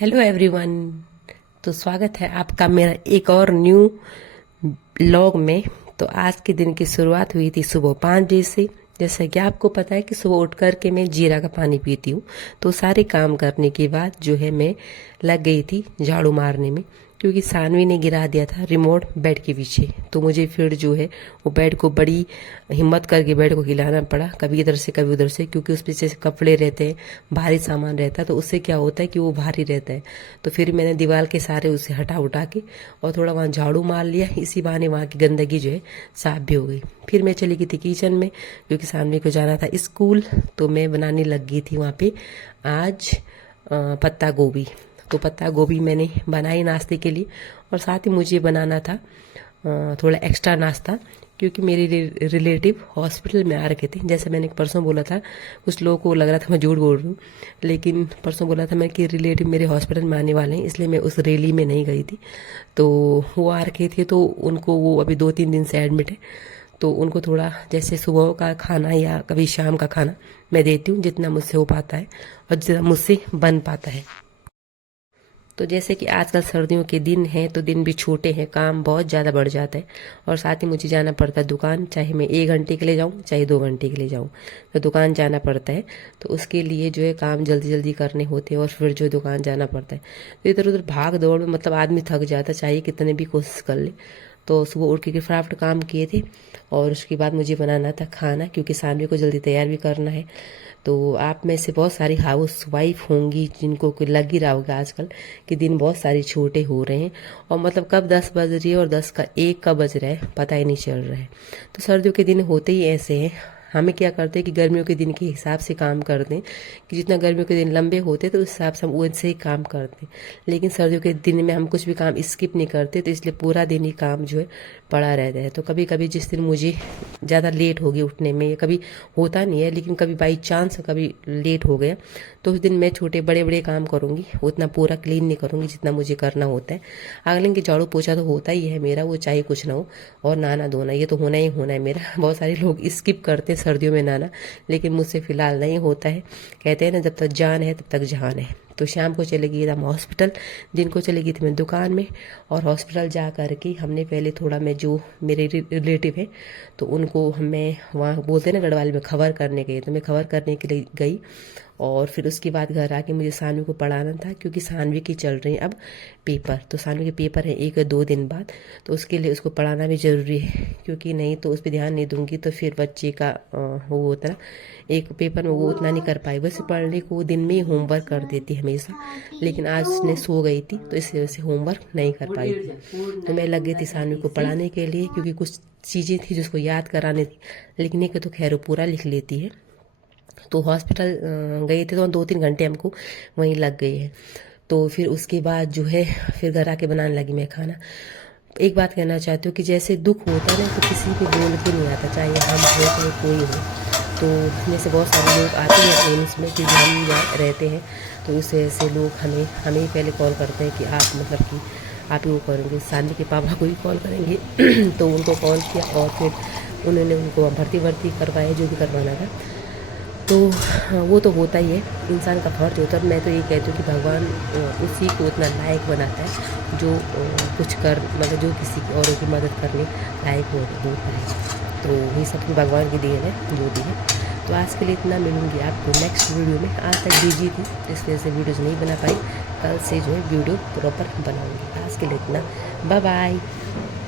Hello everyone. तो स्वागत है आपका मेरा एक और न्यू व्लॉग में। तो आज के दिन की शुरुआत हुई थी सुबह 5 बजे से। जैसा कि आपको पता है कि सुबह उठ कर के मैं जीरा का पानी पीती हूँ। तो सारे काम करने के बाद जो है मैं लग गई थी झाड़ू मारने में, क्योंकि सानवी ने गिरा दिया था रिमोट बेड के पीछे। तो मुझे फिर जो है वो बेड को बड़ी हिम्मत करके बेड को हिलाना पड़ा, कभी इधर से कभी उधर से, क्योंकि उस पीछे से कपड़े रहते हैं, भारी सामान रहता है, तो उससे क्या होता है कि वो भारी रहता है। तो फिर मैंने दीवार के सारे उसे हटा उठा के और थोड़ा वहाँ झाड़ू मार लिया। इसी बहाने वहाँ की गंदगी जो है साफ भी हो गई। फिर मैं चली गई थी किचन में, क्योंकि सानवी को जाना था स्कूल। तो मैं बनाने लग गई थी वहाँ पे आज पत्ता गोभी। तो पत्ता गोभी मैंने बनाई नाश्ते के लिए, और साथ ही मुझे बनाना था थोड़ा एक्स्ट्रा नाश्ता, क्योंकि मेरे रिलेटिव हॉस्पिटल में आ रखे थे। जैसे मैंने परसों बोला था, कुछ लोगों को लग रहा था मैं झूठ बोल रही हूँ, लेकिन परसों बोला था मैं कि रिलेटिव मेरे हॉस्पिटल में आने वाले हैं, इसलिए मैं उस रैली में नहीं गई थी। तो वो आ रखे थे, तो उनको वो अभी 2-3 दिन से एडमिट है। तो उनको थोड़ा जैसे सुबह का खाना या कभी शाम का खाना मैं देती हूँ, जितना मुझसे हो पाता है और जितना मुझसे बन पाता है। तो जैसे कि आजकल सर्दियों के दिन हैं, तो दिन भी छोटे हैं, काम बहुत ज़्यादा बढ़ जाता है। और साथ ही मुझे जाना पड़ता है दुकान, चाहे मैं 1 घंटे के लिए जाऊँ चाहे 2 घंटे के लिए जाऊँ, तो दुकान जाना पड़ता है। तो उसके लिए जो है काम जल्दी जल्दी करने होते हैं, और फिर जो है दुकान जाना पड़ता है। तो इधर उधर भाग दौड़ में मतलब आदमी थक जाता, चाहे कितने भी कोशिश कर ले। तो सुबह उठ के क्राफ्ट काम किए थे, और उसके बाद मुझे बनाना था खाना, क्योंकि सानवी को जल्दी तैयार भी करना है। तो आप में से बहुत सारी हाउस वाइफ होंगी जिनको कोई लग ही रहा होगा आजकल कि दिन बहुत सारे छोटे हो रहे हैं, और मतलब कब 10 बज रही है और 10 का 1 कब बज रहा है पता ही नहीं चल रहा है। तो सर्दियों के दिन होते ही ऐसे हैं। हमें क्या करते हैं कि गर्मियों के दिन के हिसाब से काम करते हैं, कि जितना गर्मियों के दिन लंबे होते तो उस हिसाब से हम वैसे ही काम करते हैं। लेकिन सर्दियों के दिन में हम कुछ भी काम स्किप नहीं करते, तो इसलिए पूरा दिन ही काम जो है पड़ा रहता है। तो कभी कभी जिस दिन मुझे ज़्यादा लेट हो गई उठने में, कभी होता नहीं है लेकिन कभी बाई चांस कभी लेट हो गया, तो उस दिन मैं छोटे बड़े बड़े काम करूँगी, उतना पूरा क्लीन नहीं करूँगी जितना मुझे करना होता है। अगले की झाड़ू पोछा तो होता ही है मेरा, वो चाहे कुछ ना हो, और नहाना धोना ये तो होना ही होना है मेरा। बहुत सारे लोग स्किप करते हैं सर्दियों में नहाना, लेकिन मुझसे फिलहाल नहीं होता है। कहते हैं ना, जब तक जान है तब तक जहान है। तो शाम को चले गई हम हॉस्पिटल, दिन को चली गई थी मैं दुकान में। और हॉस्पिटल जा कर के हमने पहले थोड़ा, मैं जो मेरे रिलेटिव है तो उनको मैं वहाँ बोलते हैं ना गढ़वाल में खबर करने गई, तो मैं खबर करने के लिए गई। और फिर उसके बाद घर आके मुझे सानवी को पढ़ाना था, क्योंकि सानवी की चल रही है अब पेपर। तो सानवी के पेपर है 1 या 2 दिन बाद, तो उसके लिए उसको पढ़ाना भी ज़रूरी है, क्योंकि नहीं तो उस पर ध्यान नहीं दूंगी तो फिर बच्चे का वो होता है ना, एक पेपर में वो उतना नहीं कर पाई। वैसे पढ़ने को वो दिन में ही होमवर्क कर देती है हमेशा, लेकिन आज उसने सो गई थी तो इस वजह से होमवर्क नहीं कर पाई थी। तो मैं लग गई थी सानवी को पढ़ाने के लिए, क्योंकि कुछ चीज़ें थी जिसको याद कराने थी, लिखने के तो खैर वो पूरा लिख लेती है। तो हॉस्पिटल गए थे तो 2-3 घंटे हमको वहीं लग गए हैं। तो फिर उसके बाद जो है फिर घर आके बनाने लगी मैं खाना। एक बात कहना चाहती हूँ कि जैसे दुख होता है ना, तो किसी को बोल के नहीं आता, चाहे हम हो चाहे कोई हो। तो जैसे बहुत सारे लोग आते हैं फ्रेंड्स में, क्योंकि हम यहाँ रहते हैं, तो उस वजह से लोग हमें हमें ही पहले कॉल करते हैं कि आप मतलब कि आप ही वो करेंगे, सानवी के पापा को ही कॉल करेंगे। तो उनको कॉल किया, और फिर उन्होंने उनको भर्ती करवाया जो भी करवाना था। तो वो तो होता ही है, इंसान का फर्ज होता है। मैं तो ये कहती हूँ कि भगवान उसी को इतना लायक बनाता है जो कुछ कर मतलब जो किसी की औरों की मदद करने लायक होता है। तो ये सब भी भगवान की देन है जो भी है। तो आज के लिए इतना, मिलूंगी आपको नेक्स्ट वीडियो में। आज तक बिजी थी इस वजह से वीडियोज़ नहीं बना पाई, कल से जो है वीडियो प्रॉपर बनाऊंगी। आज के लिए इतना, बाय बाय।